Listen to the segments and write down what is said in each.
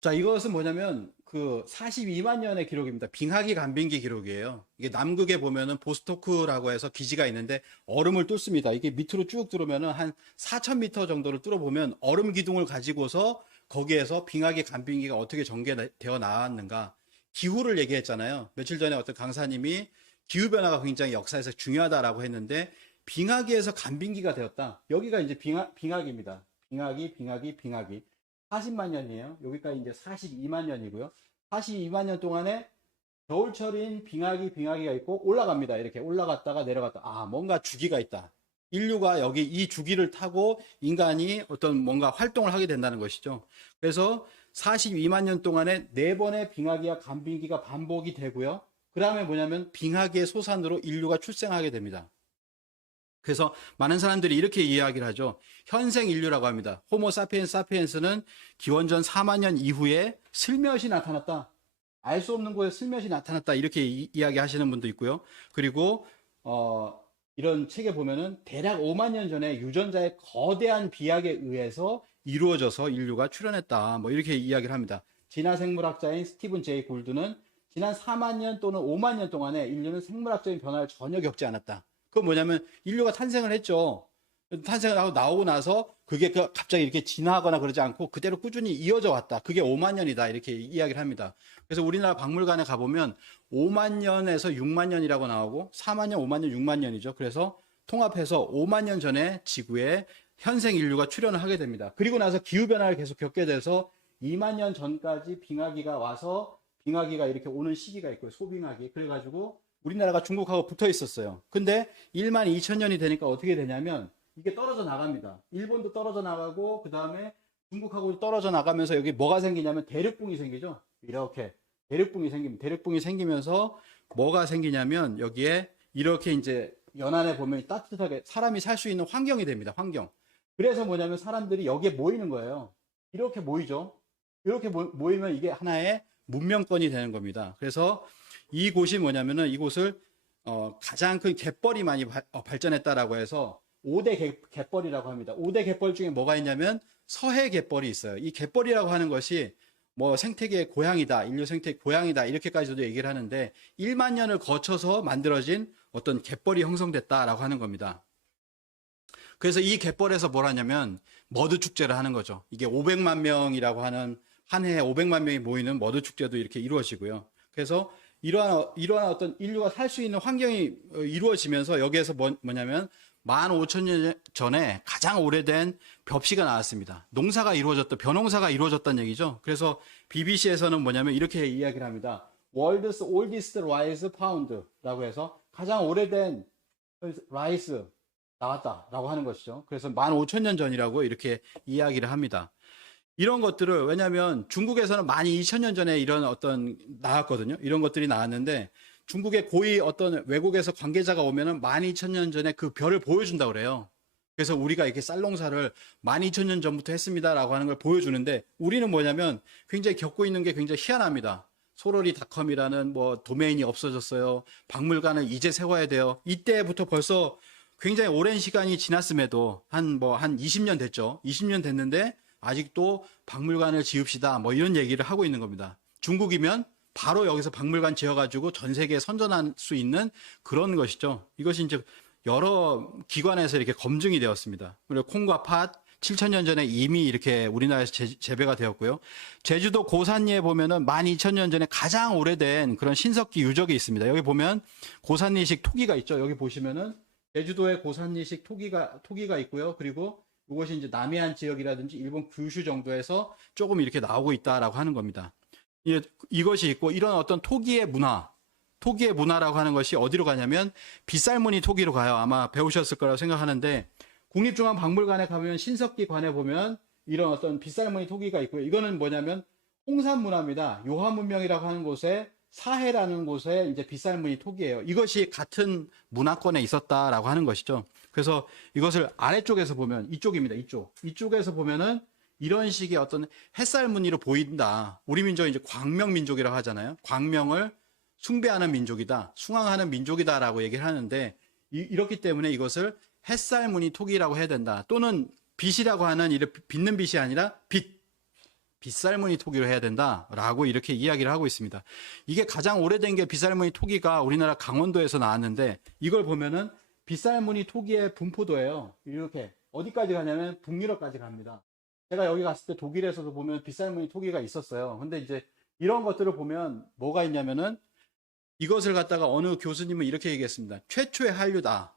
자, 이것은 뭐냐면 그 42만 년의 기록입니다. 빙하기 간빙기 기록이에요. 이게 남극에 보면은 보스토크라고 해서 기지가 있는데 얼음을 뚫습니다. 이게 밑으로 쭉 들어오면은 한 4,000m 정도를 뚫어보면 얼음 기둥을 가지고서 거기에서 빙하기 간빙기가 어떻게 전개되어 나왔는가. 기후를 얘기했잖아요. 며칠 전에 어떤 강사님이 기후변화가 굉장히 역사에서 중요하다라고 했는데 빙하기에서 간빙기가 되었다. 여기가 이제 빙하기입니다. 빙하기. 40만 년이에요. 여기까지 이제 42만 년이고요. 42만 년 동안에 겨울철인 빙하기가 있고 올라갑니다. 이렇게 올라갔다가 내려갔다. 아, 뭔가 주기가 있다. 인류가 여기 이 주기를 타고 인간이 어떤 뭔가 활동을 하게 된다는 것이죠. 그래서 42만 년 동안에 네 번의 빙하기와 간빙기가 반복이 되고요. 그 다음에 뭐냐면 빙하기의 소산으로 인류가 출생하게 됩니다. 그래서 많은 사람들이 이렇게 이야기를 하죠. 현생 인류라고 합니다. 호모 사피엔스는 기원전 4만 년 이후에 슬며시 나타났다. 알 수 없는 곳에 슬며시 나타났다. 이렇게 이야기 하시는 분도 있고요. 그리고 이런 책에 보면은 대략 5만 년 전에 유전자의 거대한 비약에 의해서 이루어져서 인류가 출현했다. 뭐 이렇게 이야기를 합니다. 진화 생물학자인 스티븐 제이 골드는 지난 4만 년 또는 5만 년 동안에 인류는 생물학적인 변화를 전혀 겪지 않았다. 그건 뭐냐면 인류가 탄생을 했죠. 탄생을 하고 나오고 나서 그게 갑자기 이렇게 진화하거나 그러지 않고 그대로 꾸준히 이어져 왔다. 그게 5만 년이다. 이렇게 이야기를 합니다. 그래서 우리나라 박물관에 가보면 5만 년에서 6만 년이라고 나오고 4만 년, 5만 년, 6만 년이죠. 그래서 통합해서 5만 년 전에 지구에 현생 인류가 출현을 하게 됩니다. 그리고 나서 기후변화를 계속 겪게 돼서 2만 년 전까지 빙하기가 와서 빙하기가 이렇게 오는 시기가 있고요. 소빙하기. 그래가지고 우리나라가 중국하고 붙어 있었어요. 근데 1만 2천 년이 되니까 어떻게 되냐면 이게 떨어져 나갑니다. 일본도 떨어져 나가고 그 다음에 중국하고 떨어져 나가면서 여기 뭐가 생기냐면 대륙붕이 생기죠. 이렇게 대륙붕이 생기면서 뭐가 생기냐면 여기에 이렇게 이제 연안에 보면 따뜻하게 사람이 살 수 있는 환경이 됩니다. 환경. 그래서 뭐냐면 사람들이 여기에 모이는 거예요. 이렇게 모이죠. 이렇게 모이면 이게 하나의 문명권이 되는 겁니다. 그래서 이곳이 뭐냐면은 이곳을 가장 큰 갯벌이 많이 발전했다라고 해서 5대 갯벌이라고 합니다. 5대 갯벌 중에 뭐가 있냐면 서해 갯벌이 있어요. 이 갯벌이라고 하는 것이 뭐 생태계의 고향이다, 인류 생태계 고향이다 이렇게까지도 얘기를 하는데 1만 년을 거쳐서 만들어진 어떤 갯벌이 형성됐다라고 하는 겁니다. 그래서 이 갯벌에서 뭘 하냐면 머드 축제를 하는 거죠. 이게 500만 명이라고 하는 한 해에 500만 명이 모이는 머드 축제도 이렇게 이루어지고요. 그래서 이러한 어떤 인류가 살 수 있는 환경이 이루어지면서 여기에서 뭐냐면 15,000년 전에 가장 오래된 벽시가 나왔습니다. 농사가 이루어졌다, 벼농사가 이루어졌다는 얘기죠. 그래서 BBC에서는 뭐냐면 이렇게 이야기를 합니다. World's oldest rice found라고 해서 가장 오래된 라이스 나왔다라고 하는 것이죠. 그래서 15,000년 전이라고 이렇게 이야기를 합니다. 이런 것들을 왜냐하면 중국에서는 12,000년 전에 이런 어떤 나왔거든요. 이런 것들이 나왔는데 중국의 고위 어떤 외국에서 관계자가 오면은 12,000년 전에 그 별을 보여준다 그래요. 그래서 우리가 이렇게 쌀농사를 12,000년 전부터 했습니다라고 하는 걸 보여주는데 우리는 뭐냐면 굉장히 겪고 있는 게 굉장히 희한합니다. 소로리닷컴이라는 뭐 도메인이 없어졌어요. 박물관을 이제 세워야 돼요. 이때부터 벌써 굉장히 오랜 시간이 지났음에도 한 20년 됐죠. 20년 됐는데 아직도 박물관을 지읍시다. 뭐 이런 얘기를 하고 있는 겁니다. 중국이면 바로 여기서 박물관 지어가지고 전 세계에 선전할 수 있는 그런 것이죠. 이것이 이제 여러 기관에서 이렇게 검증이 되었습니다. 그리고 콩과 팥, 7,000년 전에 이미 이렇게 우리나라에서 재배가 되었고요. 제주도 고산리에 보면은 12,000년 전에 가장 오래된 그런 신석기 유적이 있습니다. 여기 보면 고산리식 토기가 있죠. 여기 보시면은 제주도에 고산리식 토기가 있고요. 그리고 이것이 이제 남해안 지역이라든지 일본 규슈 정도에서 조금 이렇게 나오고 있다라고 하는 겁니다. 이것이 있고 이런 어떤 토기의 문화라고 하는 것이 어디로 가냐면 빗살무늬 토기로 가요. 아마 배우셨을 거라고 생각하는데 국립중앙박물관에 가면 신석기관에 보면 이런 어떤 빗살무늬 토기가 있고요. 이거는 뭐냐면 홍산 문화입니다. 요한문명이라고 하는 곳에 사해라는 곳에 이제 빗살무늬 토기예요. 이것이 같은 문화권에 있었다라고 하는 것이죠. 그래서 이것을 아래쪽에서 보면 이쪽입니다. 이쪽에서 보면은 이런 식의 어떤 햇살 무늬로 보인다. 우리 민족이 이제 광명 민족이라고 하잖아요. 광명을 숭배하는 민족이다. 숭앙하는 민족이다라고 얘기를 하는데 이렇기 때문에 이것을 햇살 무늬 토기라고 해야 된다. 또는 빛이라고 하는 이를 빚는 빛이 아니라 빛. 빗살무늬 토기로 해야 된다라고 이렇게 이야기를 하고 있습니다. 이게 가장 오래된 게 빗살무늬 토기가 우리나라 강원도에서 나왔는데 이걸 보면은 빗살무늬 토기의 분포도예요. 이렇게 어디까지 가냐면 북유럽까지 갑니다. 제가 여기 갔을 때 독일에서도 보면 빗살무늬 토기가 있었어요. 근데 이제 이런 것들을 보면 뭐가 있냐면은 이것을 갖다가 어느 교수님은 이렇게 얘기했습니다. 최초의 한류다.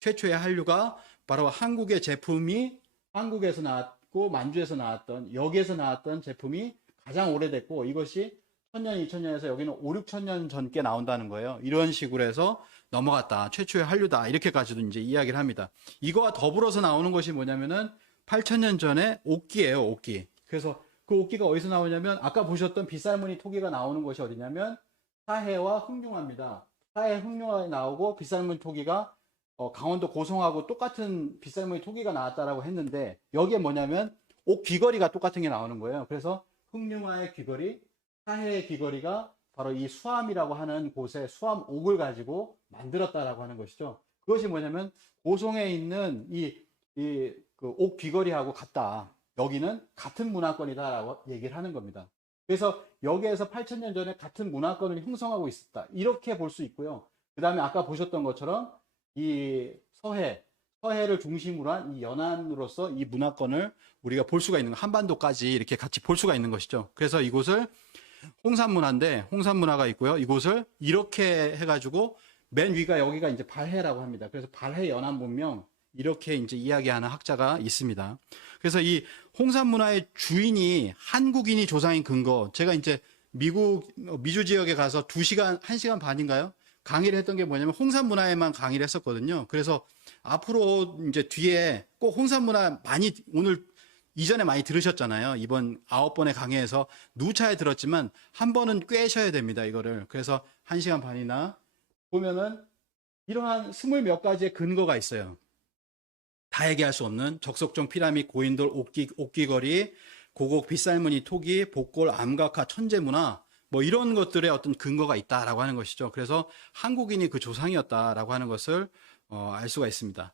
최초의 한류가 바로 한국의 제품이 한국에서 나왔고 만주에서 나왔던 여기에서 나왔던 제품이 가장 오래됐고 이것이 1000년, 2000년에서 여기는 5, 6천년 전께 나온다는 거예요. 이런 식으로 해서 넘어갔다. 최초의 한류다. 이렇게까지도 이제 이야기를 합니다. 이거와 더불어서 나오는 것이 뭐냐면은 8000년 전에 옥기예요. 옥기. 그래서 그 옥기가 어디서 나오냐면 아까 보셨던 빗살무늬 토기가 나오는 것이 어디냐면 사해와 흑룡화입니다. 사해 흑룡화에 나오고 빗살무늬 토기가 강원도 고성하고 똑같은 빗살무늬 토기가 나왔다라고 했는데 여기에 뭐냐면 옥 귀걸이가 똑같은 게 나오는 거예요. 그래서 흑룡화의 귀걸이, 사해의 귀걸이가 바로 이 수암이라고 하는 곳에 수암 옥을 가지고 만들었다라고 하는 것이죠. 그것이 뭐냐면 고성에 있는 그 옥 귀걸이하고 같다. 여기는 같은 문화권이다라고 얘기를 하는 겁니다. 그래서 여기에서 8000년 전에 같은 문화권을 형성하고 있었다. 이렇게 볼 수 있고요. 그 다음에 아까 보셨던 것처럼 이 서해를 중심으로 한 이 연안으로서 이 문화권을 우리가 볼 수가 있는 거, 한반도까지 이렇게 같이 볼 수가 있는 것이죠. 그래서 이곳을 홍산문화인데 홍산문화가 있고요. 이곳을 이렇게 해가지고 맨 위가 여기가 이제 발해라고 합니다. 그래서 발해 연안 문명 이렇게 이제 이야기하는 학자가 있습니다. 그래서 이 홍산문화의 주인이 한국인이 조상인 근거, 제가 이제 미주 지역에 가서 2시간, 1시간 반인가요? 강의를 했던 게 뭐냐면 홍산문화에만 강의를 했었거든요. 그래서 앞으로 이제 뒤에 꼭 홍산문화 많이 오늘 이전에 많이 들으셨잖아요. 이번 9번의 강의에서 누차에 들었지만 한 번은 꿰셔야 됩니다. 이거를. 그래서 1시간 반이나 보면은 이러한 20몇 가지의 근거가 있어요. 다 얘기할 수 없는 적석종 피라밋, 고인돌, 옥기거리, 고곡, 빗살무늬, 토기, 복골, 암각화, 천재문화 뭐 이런 것들의 어떤 근거가 있다라고 하는 것이죠. 그래서 한국인이 그 조상이었다라고 하는 것을 알 수가 있습니다.